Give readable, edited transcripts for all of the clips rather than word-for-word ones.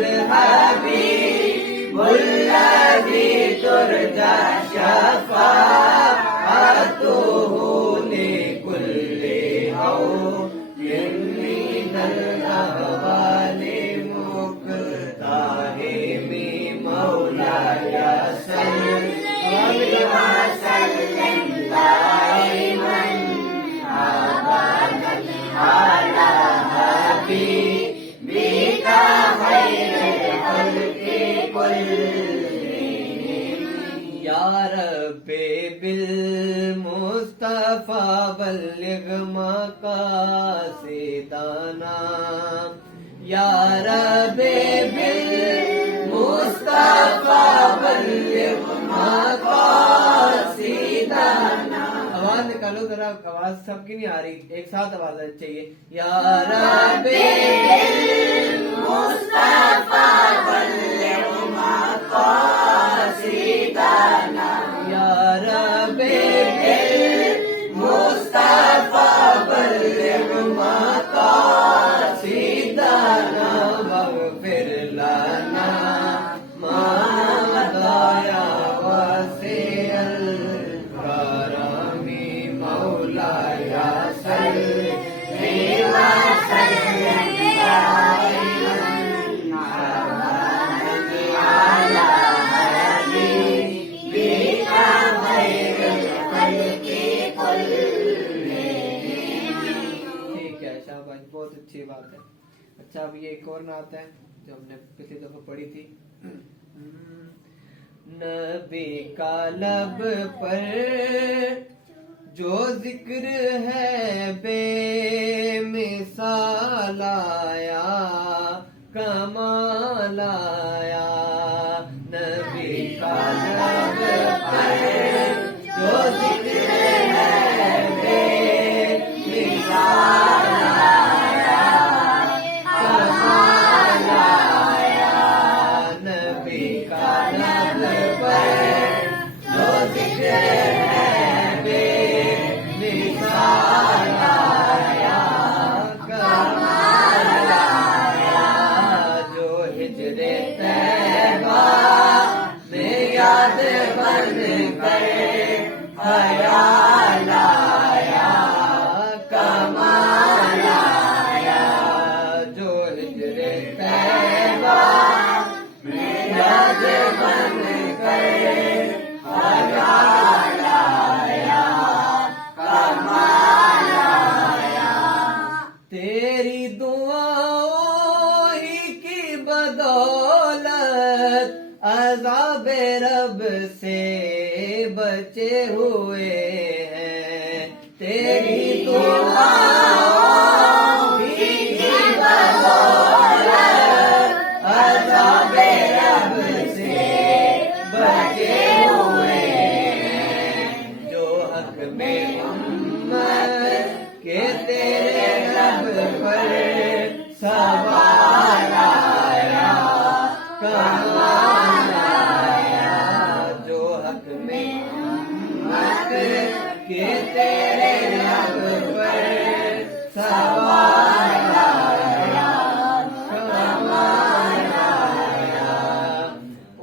الحبيب الذي ترجى شفاعته لكل هول من الأهوال مقتحم مولاي صل وسلم دائما أبدا على حبيبك خير الخلق كلهم يا رب بالمصطفى بلغ مقاصدنا يا رب بالمصطفى بلغ مقاصدنا آواز نکالو ذرا آواز سب کی نہیں آ رہی ایک ساتھ آواز چاہیے یا رب بالمصطفى بلغ مقاصدنا یا رب بالمصطفى بلغ مقاصدنا واغفر لنا ما مضى يا واسع الكرم مولاي صل وسلم دائما على حبيبك خير الخلق كلهم ٹھیک ہے شاباش بہت اچھی بات ہے اچھا اب یہ ایک اور نعت ہے جو ہم نے پچھلی دفعہ پڑھی تھی نبی کا لب پر جو ذکر ہے بے مثال آیا کمال آیا نبی کا لب پر جو ذکر ہے بے مثال آیا کمال آیا نبی کا لب پر جو ذکر ہے بے مثال آیا کمال آیا جو ہجر طیبہ میں یاد بن کر خیال آیا کمال آیا جو ہجر طیبہ میں یاد بن کر خیال آیا کمال آیا تیری دعاؤں ہی کی بدولت عذاب رب سے بچے ہوئے ہیں تیری دعاؤں ہی کی بدولت عذاب رب سے بچے ہوئے ہیں جو حق میں امت کے تیرے رب پر سوال آیا کمال آیا جو حق میں امت کے تیرے رب پر سوال آیا کمال آیا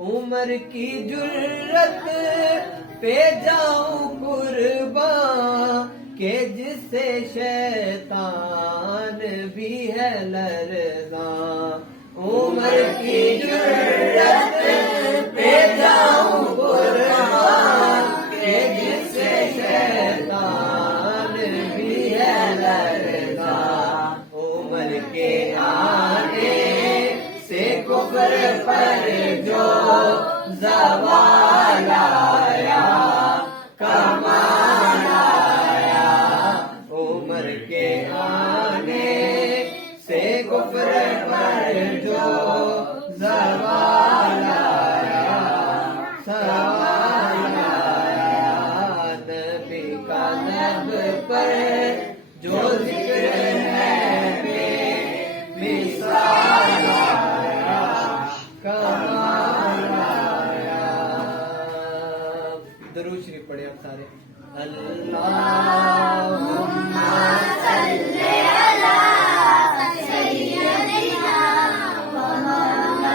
عمر کی جرت پہ جاؤں قربان کہ جس سے شیطان بھی ہے لرزاں عمر کی جرت پہ جاؤں قربان کہ جس سے شیطان بھی ہے لرزاں عمر کے آنے سے کفر پر جو زوال آیا کمال آیا عمر کے آنے سے کفر پر جو زوال آیا سوال آیا نبی کا لب پر جو ذکر ہے بے مثال آیا کمال آیا درود شریف پڑھیں آپ سارے اللہم صلی علی سیدنا محمد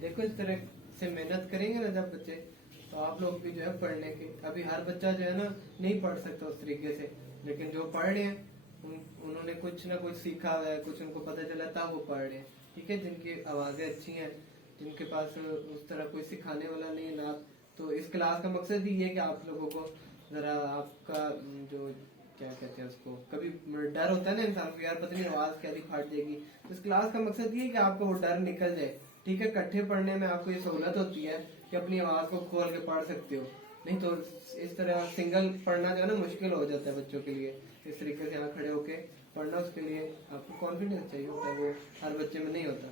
دیکھو اس طرح سے محنت کریں گے نا جب بچے تو آپ لوگ بھی جو ہے پڑھنے کے, ابھی ہر بچہ جو ہے نا نہیں پڑھ سکتا اس طریقے سے, لیکن جو پڑھ رہے ہیں انہوں نے کچھ نہ کچھ سیکھا ہوا ہے, کچھ ان کو پتہ چلا تھا وہ پڑھ رہے ہیں. ٹھیک ہے, جن کی آوازیں اچھی ہیں, جن کے پاس اس طرح کوئی سکھانے والا نہیں ہے نعت, تو اس کلاس کا مقصد ہی یہ ہے کہ آپ لوگوں کو ذرا آپ کا جو کیا کہتے ہیں اس کو, کبھی ڈر ہوتا ہے نا انسان کو, یار پتہ نہیں آواز کیسی پھٹ جائے گی, تو اس کلاس کا مقصد یہ ہے کہ آپ کو وہ ڈر نکل جائے. ٹھیک ہے, اکٹھے پڑھنے میں آپ کو یہ سہولت ہوتی ہے کہ اپنی آواز کو کھول کے پڑھ سکتے ہو, نہیں تو اس طرح سنگل پڑھنا جو ہے نا مشکل ہو جاتا ہے بچوں کے لیے. اس طریقے سے یہاں کھڑے ہو کے پڑھنا, اس کے لیے آپ کو کانفیڈینس چاہیے ہوتا ہے, وہ ہر بچے میں نہیں ہوتا.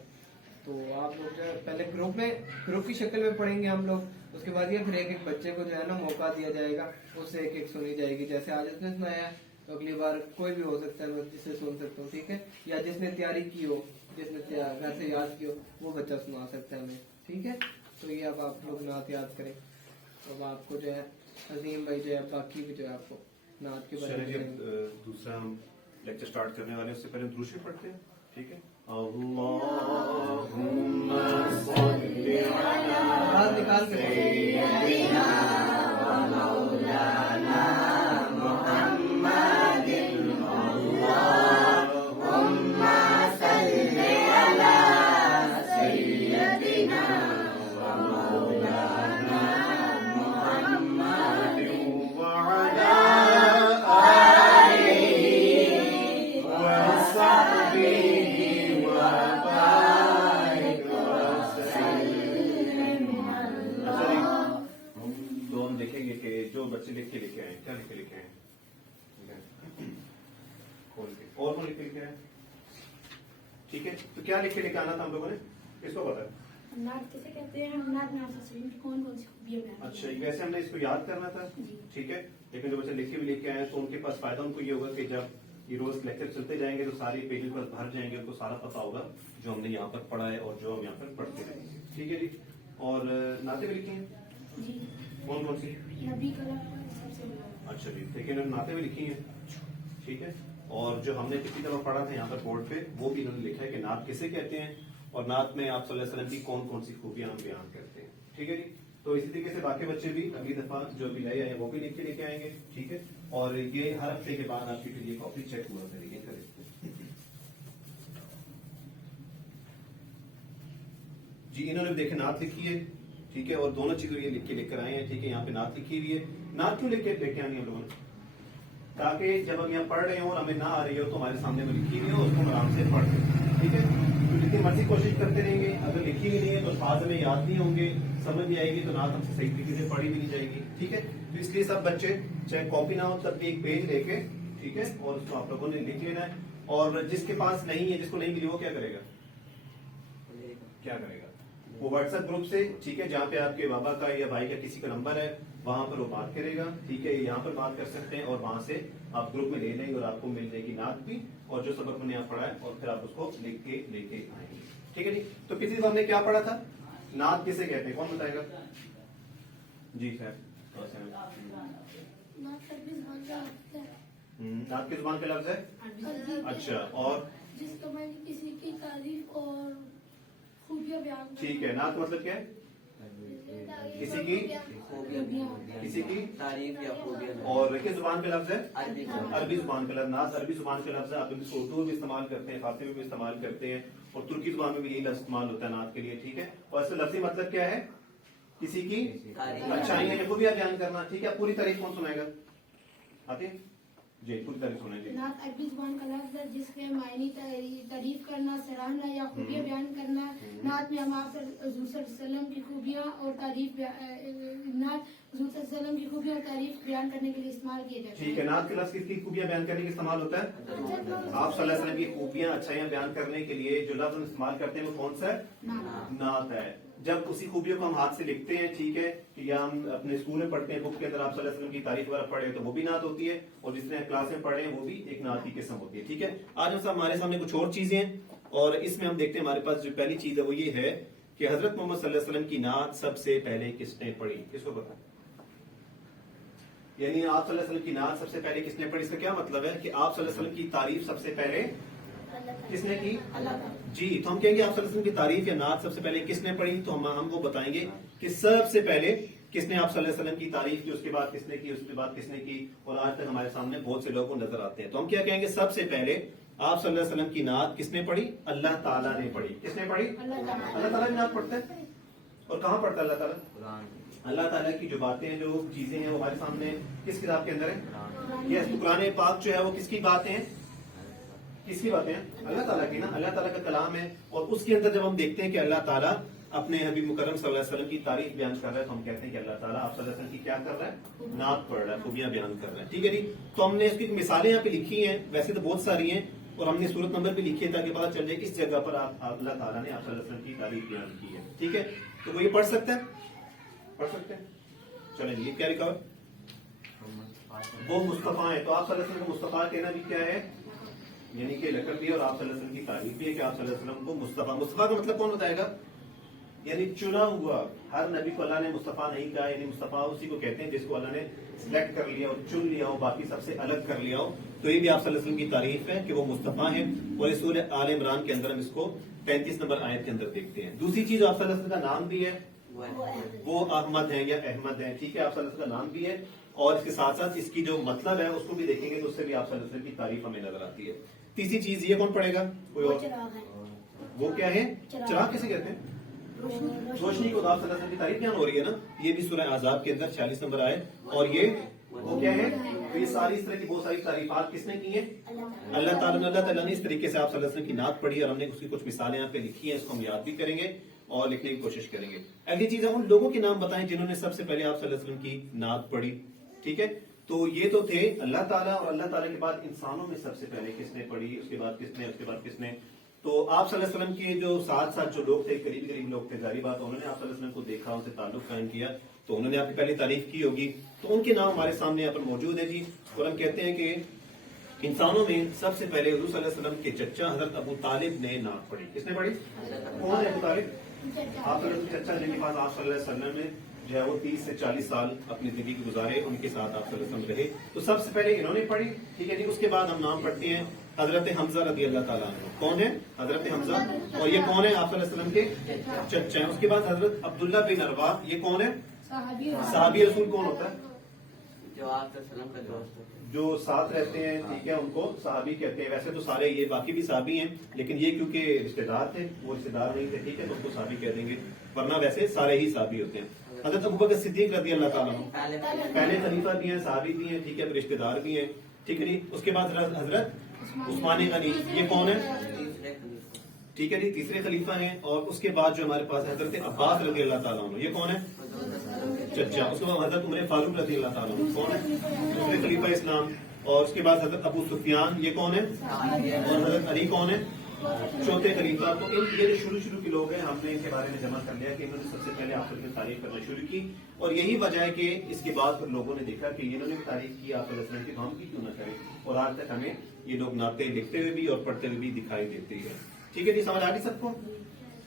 تو آپ لوگ جو ہے پہلے گروپ کی شکل میں پڑھیں گے ہم لوگ, اس کے بعد یہ پھر ایک ایک بچے کو جو ہے نا موقع دیا جائے گا, اس سے ایک ایک سنی جائے گی. جیسے آج اس نے سنایا ہے تو اگلی بار کوئی بھی ہو سکتا ہے میں جس سے سن سکتا ہوں. ٹھیک ہے, یا جس نے تیاری کی ہو, جس نے گھر سے یاد کی ہو, وہ بچہ سنا سکتا ہے ہمیں. ٹھیک ہے, تو یہ اب آپ لوگ نعت یاد کریں. اب آپ کو جو ہے عظیم بھائی جو ہے باقی بھی جو ہے آپ کو نعت کے بارے میں دوسرا ہم لیکچر سٹارٹ کرنے والے اس سے پہلے درود شریف پڑھتے ہیں. ٹھیک ہے, اللہم صلی علی آواز نکال کے سیدنا و مولانا محمد, اللہم صلی علی سیدنا و مولانا محمد وعلی آلہ وصحبہ دیکھیں گے کہ جو بچے لکھ کے لکھے آئے کیا لکھ کے لکھے آئے, کھول کے اور کون لکھ کے لکھے آئے. ٹھیک ہے, تو کیا لکھ کے لکھے آنا تھا ہم لوگوں نے, کس کو پتا ہے؟ نعت کیسے کہتے ہیں, نعت میں آپ سے کون کون سی خوبیاں بیان. اچھا, ویسے ہم نے اس کو یاد کرنا تھا. ٹھیک ہے, لیکن جو بچے لکھ کے بھی لکھ کے آئے تو ان کے پاس فائدہ ان کو یہ ہوگا کہ جب یہ روز لیکچر چلتے جائیں گے تو سارے پیجز پر بھر جائیں گے, ان کو سارا پتا ہوگا جو ہم نے یہاں پر پڑھا ہے اور جو ہم یہاں پر پڑھتے رہیں گے. ٹھیک ہے جی, اور نعتیں بھی لکھی ہیں جی, کون کون سی؟ نبی کلام سب سے بڑا. اچھا جی, لیکن نعتیں بھی لکھی ہیں. ٹھیک ہے, اور جو ہم نے پچھلی دفعہ پڑھا تھا یہاں پر بورڈ پہ وہ بھی انہوں نے لکھا ہے کہ نعت کسے کہتے ہیں اور نعت میں آپ صلی اللہ علیہ وسلم کی کون کون سی خوبیاں ہم بیان کرتے ہیں. ٹھیک ہے جی, تو اسی طریقے سے باقی بچے بھی اگلی دفعہ جو بھی نئے آئے وہ بھی لکھ کے لے کے آئیں گے. ٹھیک ہے, اور یہ ہر ہفتے کے بعد آپ کی یہ کاپی چیک ہوا کرے گی. جی, انہوں نے دیکھے نعت لکھی ہے. ٹھیک ہے, اور دونوں چیزیں یہ لکھ کے لے کر آئے ہیں. ٹھیک ہے, یہاں پہ نعت لکھی ہوئی ہے. نعت کیوں لے کے آنی ہے ہم لوگوں نے, تاکہ جب ہم یہاں پڑھ رہے ہوں اور ہمیں نہ آ رہی ہو تو ہمارے سامنے وہ لکھی ہوئی ہو, اس کو آرام سے پڑھ لیں. ٹھیک ہے, تو جتنی مرضی کوشش کرتے رہیں گے, اگر لکھی ہوئی نہیں ہے تو الفاظ ہمیں یاد نہیں ہوں گے, سمجھ نہیں آئے گی تو نعت ہم سے صحیح طریقے سے پڑھی بھی نہیں جائے گی. ٹھیک ہے, تو اس لیے سب بچے چاہے کاپی نہ ہو تب بھی ایک پیج لے کے, ٹھیک ہے, اور اس کو آپ لوگوں نے لکھ لینا ہے. اور جس کے پاس نہیں ہے, جس کو نہیں ملی, وہ کیا کرے گا, کیا کرے گا, وہ واٹس ایپ گروپ سے, ٹھیک ہے, جہاں پہ آپ کے بابا کا یا بھائی کا کسی کا نمبر ہے وہاں پر وہ بات کرے گا. ٹھیک ہے, یہاں پر بات کر سکتے ہیں اور وہاں سے آپ گروپ میں لے لیں گے اور آپ کو مل جائے گی نعت بھی اور جو سبق میں نے یہاں پڑھا ہے, اور پھر آپ اس کو لکھ کے لے کے آئیں گے. ٹھیک ہے جی, تو پچھلی دفعہ ہم نے کیا پڑھا تھا, نعت کسے کہتے ہیں, کون بتائے گا؟ جی خیر, نعت عربی زبان کا لفظ ہے. نعت کی زبان کا لفظ ہے. اچھا, اور جس کا میں کسی کی تعریف اور خوبیاں بیان کروں. ٹھیک ہے, نعت مطلب کیا ہے, کسی کی تعریف یا خوبیاں. اور کس زبان کا لفظ ہے, عربی عربی زبان کا لفظ. نعت عربی زبان کا لفظ ہے, آپ اس کو اردو میں بھی استعمال کرتے ہیں, فارسی میں بھی استعمال کرتے ہیں, اور ترکی زبان میں بھی یہی لفظ استعمال ہوتا ہے نعت کے لیے. ٹھیک ہے, اور اس کا لفظی مطلب کیا ہے, کسی کی اچھائیاں یا خوبیاں بیان کرنا. ٹھیک ہے, پوری تعریف کون سنائے گا, آتی جی, پوری تعریف سنائیں گے. نعت عربی زبان کا لفظ ہے جس کے معنی تعریف کرنا, سراہنا یا خوبیاں بیان کرنا. نعت میں ہم آپ حضور صلی اللہ علیہ وسلم کی خوبیاں اور تعریف, نعت حضور صلی اللہ علیہ وسلم کی خوبیاں اور تعریف بیان کرنے کے لیے استعمال کیے جاتے ہیں. ٹھیک ہے, نعت کے لفظ کس کی خوبیاں بیان کرنے کے استعمال ہوتا ہے, آپ صلی اللہ علیہ وسلم کی خوبیاں اچھائیاں بیان کرنے کے لیے جو لفظ ہم استعمال کرتے ہیں وہ کون سا ہے, نعت ہے. جب اسی خوبیوں کو ہم ہاتھ سے لکھتے ہیں, ٹھیک ہے, یا ہم اپنے اسکول میں پڑھتے ہیں, بک کے اندر آپ صلی اللہ علیہ وسلم کی تعریف وغیرہ پڑھیں تو وہ بھی نعت ہوتی ہے, اور جس نے کلاس میں پڑھے ہیں وہ بھی ایک نعت کی قسم ہوتی ہے. ٹھیک ہے, آج ہم ہمارے سامنے کچھ اور چیزیں ہیں, اور اس میں ہم دیکھتے ہیں ہمارے پاس جو پہلی چیز ہے وہ یہ ہے کہ حضرت محمد صلی اللہ علیہ وسلم کی نعت سب سے پہلے کس نے پڑھی, کس کو پتا, یعنی آپ صلی اللہ علیہ وسلم کی نعت سب سے پہلے کس نے پڑھی. اس کا کیا مطلب ہے کہ آپ صلی اللہ علیہ وسلم کی تعریف سب سے پہلے کس نے کی؟ اللہ تعالیٰ. جی. تو ہم کہیں گے آپ صلی اللہ علیہ وسلم کی تعریف یا نعت سب سے پہلے کس نے پڑھی؟ تو ہم وہ بتائیں گے کہ سب سے پہلے کس نے آپ صلی اللہ علیہ وسلم کی تعریف کی، اس کے بعد کس نے کی، اس کے بعد کس نے کی، اور آج تک ہمارے سامنے بہت سے لوگوں نظر آتے ہیں. تو ہم کیا کہیں گے؟ سب سے پہلے آپ صلی اللہ علیہ وسلم کی نعت کس نے پڑھی؟ اللہ تعالیٰ نے پڑھی. کس نے پڑھی؟ اللہ تعالیٰ. اللہ تعالیٰ بھی نعت پڑھتا ہے. اور کہاں پڑھتا ہے اللہ تعالیٰ؟ قرآن. اللہ تعالیٰ کی جو باتیں ہیں، جو چیزیں ہیں، وہ ہمارے سامنے کس کتاب کے اندر ہے؟ یہ قرآن پاک جو ہے وہ کس کی باتیں ہیں؟ کس کی باتیں ہیں؟ اللہ تعالیٰ کی نا. اللہ تعالیٰ کا کلام ہے، اور اس کے اندر جب ہم دیکھتے ہیں کہ اللہ تعالیٰ اپنے حبیب مکرم صلی اللہ علیہ وسلم کی تعریف بیان کر رہا ہے، تو ہم کہتے ہیں کہ اللہ تعالیٰ آپ صلی اللہ علیہ وسلم کی کیا کر رہا ہے؟ نعت پڑھ رہا ہے، خوبیاں بیان کر رہا ہے. ٹھیک ہے جی. تو ہم نے اس کی مثالیں یہاں پہ لکھی ہیں، ویسے تو بہت ساری ہیں، اور ہم نے صورت نمبر بھی لکھی ہے تاکہ پتہ چل جائے کس جگہ پر اللہ تعالیٰ نے آپ صلی اللہ علیہ وسلم کی تعریف بیان کی ہے. ٹھیک ہے. تو وہ یہ پڑھ سکتے ہیں؟ پڑھ سکتے ہیں. چلیں یہ کیا لکھا ہوا؟ وہ مصطفیٰ ہیں. تو آپ صلی اللہ علیہ وسلم کو مصطفیٰ کہنا بھی کیا ہے؟ یعنی کہ لقب بھی ہے، اور آپ صلی اللہ علیہ وسلم کی تعریف بھی ہے کہ آپ صلی اللہ علیہ وسلم کو مصطفیٰ. مصطفیٰ کا مطلب کون بتائے گا؟ یعنی چنا ہوا. ہر نبی کو اللہ نے مصطفیٰ نہیں کہا. یعنی مصطفیٰ اسی کو کہتے ہیں جس کو اللہ نے سلیکٹ کر لیا ہو، چن لیا ہو، باقی سب سے الگ کر لیا ہو. تو یہ بھی آپ صلی اللہ علیہ وسلم کی تعریف ہے کہ وہ مصطفیٰ ہیں. اور اس سورہ آل عمران کے اندر ہم اس کو 35 نمبر آیت کے اندر دیکھتے ہیں. دوسری چیز آپ صلی اللہ علیہ وسلم کا نام بھی ہے، وہ احمد ہیں یا احمد ہیں. ٹھیک ہے. آپ صلی اللہ علیہ وسلم کا نام بھی ہے، اور اس کے ساتھ ساتھ اس کی جو مطلب ہے اس کو بھی دیکھیں گے تو اس سے بھی آپ صلی اللہ علیہ وسلم کی تعریف ہمیں نظر آتی ہے. تیسری چیز یہ کون پڑھے گا؟ کوئی اور؟ وہ کیا ہے؟ چراغ کسے کہتے ہیں؟ روشنی کو. آپ صلی اللہ علیہ وسلم کی تعریف بیان ہو رہی ہے نا. یہ بھی سورہ احزاب کے اندر 46 نمبر آئے. اور یہ وہ کیا ہے؟ یہ ساری اس طرح کی بہت ساری تعریفات کس نے کی ہیں؟ اللہ تعالیٰ نے. اللہ تعالیٰ نے اس طریقے سے آپ صلی اللہ علیہ وسلم کی نعت پڑھی، اور ہم نے اس کی کچھ مثالیں یہاں پہ لکھی ہیں. اس کو ہم یاد بھی کریں گے اور لکھنے کی کوشش کریں گے. اگلی چیز ہے ان لوگوں کے نام بتائیں جنہوں نے سب سے پہلے آپ صلی اللہ علیہ وسلم کی نعت پڑھی. ٹھیک ہے. تو یہ تو تھے اللہ تعالیٰ، اور اللہ تعالیٰ کے بعد انسانوں میں سب سے پہلے کس نے پڑھی، اس کے بعد کس نے، اس کے بعد کس نے. تو آپ صلی اللہ علیہ وسلم کے جو ساتھ جو لوگ تھے، قریب لوگ تھے، ظاہری بات انہوں نے آپ صلی اللہ علیہ وسلم کو دیکھا، ان سے تعلق قائم کیا، تو انہوں نے آپ کی پہلی تعریف کی ہوگی. تو ان کے نام ہمارے سامنے یہاں پر موجود ہے جی. اور ہم کہتے ہیں کہ انسانوں میں سب سے پہلے حضور صلی اللہ علیہ وسلم کے چچا حضرت ابو طالب نے نعت پڑھی. کس نے پڑھی؟ کون ہے ابو طالب؟ آپ صلی اللہ علیہ وسلم کے چچا، جن کے پاس آپ صلی اللہ علیہ وسلم نے جو ہے وہ 30 سے 40 سال اپنی زندگی گزارے، ان کے ساتھ آپ صلی اللہ علیہ وسلم رہے. تو سب سے پہلے انہوں نے پڑھی. ٹھیک ہے جی. اس کے بعد ہم نام پڑھتے ہیں حضرت حمزہ رضی اللہ تعالیٰ عنہ. کون ہے حضرت حمزہ؟ اور یہ کون ہے؟ آپ صلی اللہ علیہ وسلم کے چچا ہیں. اس کے بعد حضرت عبداللہ بن رواح. یہ کون ہے؟ صحابی رسول. کون ہوتا ہے؟ جو آپ صلی اللہ علیہ وسلم کا دوست ہوتے ہیں، جو ساتھ رہتے ہیں. ٹھیک ہے. ان کو صحابی کہتے ہیں. ویسے تو سارے یہ باقی بھی صحابی ہیں، لیکن یہ کیونکہ رشتے دار تھے، وہ رشتے دار نہیں تھے. ٹھیک ہے. تو اس کو صحابی کہہ دیں گے، ورنہ ویسے سارے ہی صحابی ہوتے ہیں. حضرت ابوبکر صدیق رضی اللہ تعالیٰ عنہ پہلے خلیفہ بھی ہیں، صحابی بھی ہیں. ٹھیک ہے. رشتے دار بھی ہیں. ٹھیک ہے جی. اس کے بعد حضرت عثمان غنی. یہ کون ہے؟ تیسرے خلیفہ. ٹھیک ہے جی. تیسرے خلیفہ ہیں. اور اس کے بعد جو ہمارے پاس حضرت عباس رضی اللہ تعالیٰ عنہ. یہ کون ہے؟ چچا. اس کے بعد حضرت عمر فاروق رضی اللہ تعالیٰ عنہ. کون ہے؟ دوسرے خلیفہ اسلام. اور اس کے بعد حضرت ابو سفیان. یہ کون ہے؟ اور حضرت علی کون ہے؟ چوتھے خلیفہ. تو یہ جو شروع کے لوگ ہیں، ہم نے ان کے بارے میں جمع کر لیا کہ انہوں نے سب سے پہلے آپ کی تعریف کرنا شروع کی. اور یہی وجہ ہے کہ اس کے بعد پھر لوگوں نے دیکھا کہ انہوں نے تعریف کی آپ صلی اللہ علیہ وسلم کی، تو ہم کی کیوں نہ کریں. اور آج تک ہمیں یہ لوگ نعتیں لکھتے ہوئے بھی اور پڑھتے ہوئے بھی دکھائی دیتے ہیں. ٹھیک ہے جی. سمجھ آ گئی سب کو؟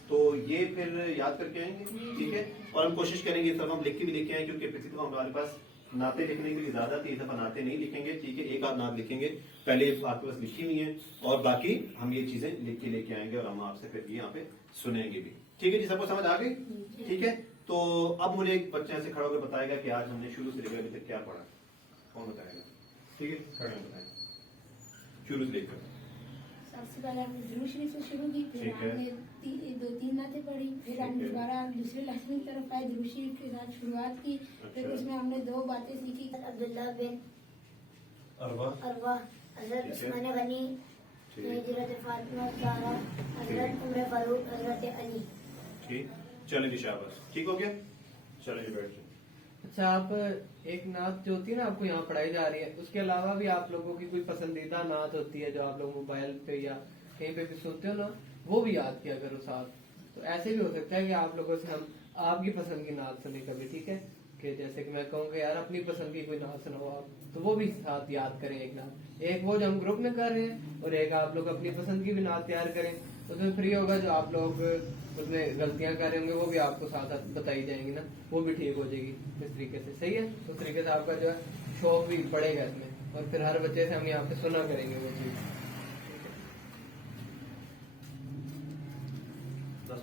تو یہ پھر یاد کر کے آئیں گے. ٹھیک ہے. اور ہم کوشش کریں گے اس طرح ہم لکھ کے بھی لے آئیں، کیونکہ پچھلی دفعہ ہمارے پاس نعتیں لکھنے کے لیے زیادہ تھی. اس دفعہ نعتیں نہیں لکھیں گے. ٹھیک ہے. ایک آدھ نعت لکھیں گے. پہلے آپ کے پاس لکھی ہوئی ہیں، اور باقی ہم یہ چیزیں لکھ کے لے کے آئیں گے، اور ہم آپ سے پھر یہاں پہ سنیں گے بھی. ٹھیک ہے جی. سب کو سمجھ آ گئی؟ ٹھیک ہے. تو اب مجھے ایک بچہ ایسے کھڑا ہو کے بتائے گا کہ آج ہم نے شروع سے لے کر ابھی تک کیا پڑھا. کون بتائے گا؟ ٹھیک ہے. کھڑے ہو بتائیں شروع سے لے کر. سب سے پہلے ہم نے ضرور شریف سے شروع کی، پھر ٹھیک ہے. ہم نے 2-3 نعتیں پڑھی، پھر ہم ٹھیک ہے. دوبارہ دوسرے لحظے کی طرف آئے، ضرور شریف کے ساتھ شروعات کی. پھر اچھا. اس میں ہم نے 2 باتیں سیکھی. عبداللہ بن اروا. اروا، حضرت ٹھیک ہے. عثمان غنی، ٹھیک. حضرت فاطمہ زہرا، حضرت عمر فاروق، حضرت علی. ٹھیک. چلیں جی. شاباش. ٹھیک ہو گیا. چلیں جی. بیٹھ جائیں. اچھا. آپ ایک نعت جو ہوتی ہے نا آپ کو یہاں پڑھائی جا رہی ہے، اس کے علاوہ بھی آپ لوگوں کی کوئی پسندیدہ نعت ہوتی ہے جو آپ لوگ موبائل پہ یا کہیں پہ بھی سنتے ہو نا، وہ بھی یاد کیا کرو ساتھ. تو ایسے بھی ہو سکتا ہے کہ آپ لوگوں سے ہم آپ کی پسند کی نعت سنیں کبھی. ٹھیک ہے. کہ جیسے کہ میں کہوں کہ یار اپنی پسند کی کوئی نعت سناؤ آپ، تو وہ بھی ساتھ یاد کریں ایک نعت. ایک وہ جو ہم گروپ میں کر رہے ہیں، اور ایک آپ لوگ اپنی پسند کی بھی نعت تیار کریں. اس میں فری ہوگا جو آپ لوگ اس میں غلطیاں کر رہے ہوں گے وہ بھی آپ کو ساتھ ساتھ بتائی جائیں گی نا، وہ بھی ٹھیک ہو جائے گی. اس طریقے سے صحیح ہے. اس طریقے سے آپ کا جو ہے شوق بھی بڑھے گا اس میں، اور پھر ہر بچے سے ہم یہاں پہ سنا کریں گے وہ چیز.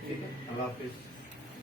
ٹھیک ہے, اللہ حافظ.